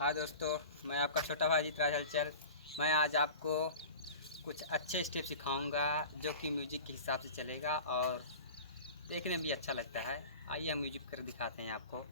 हाँ दोस्तों, मैं आपका छोटा भाई अजीत राज हलचल। मैं आज आपको कुछ अच्छे स्टेप सिखाऊंगा जो कि म्यूजिक के हिसाब से चलेगा और देखने में भी अच्छा लगता है। आइए हम म्यूजिक कर दिखाते हैं आपको।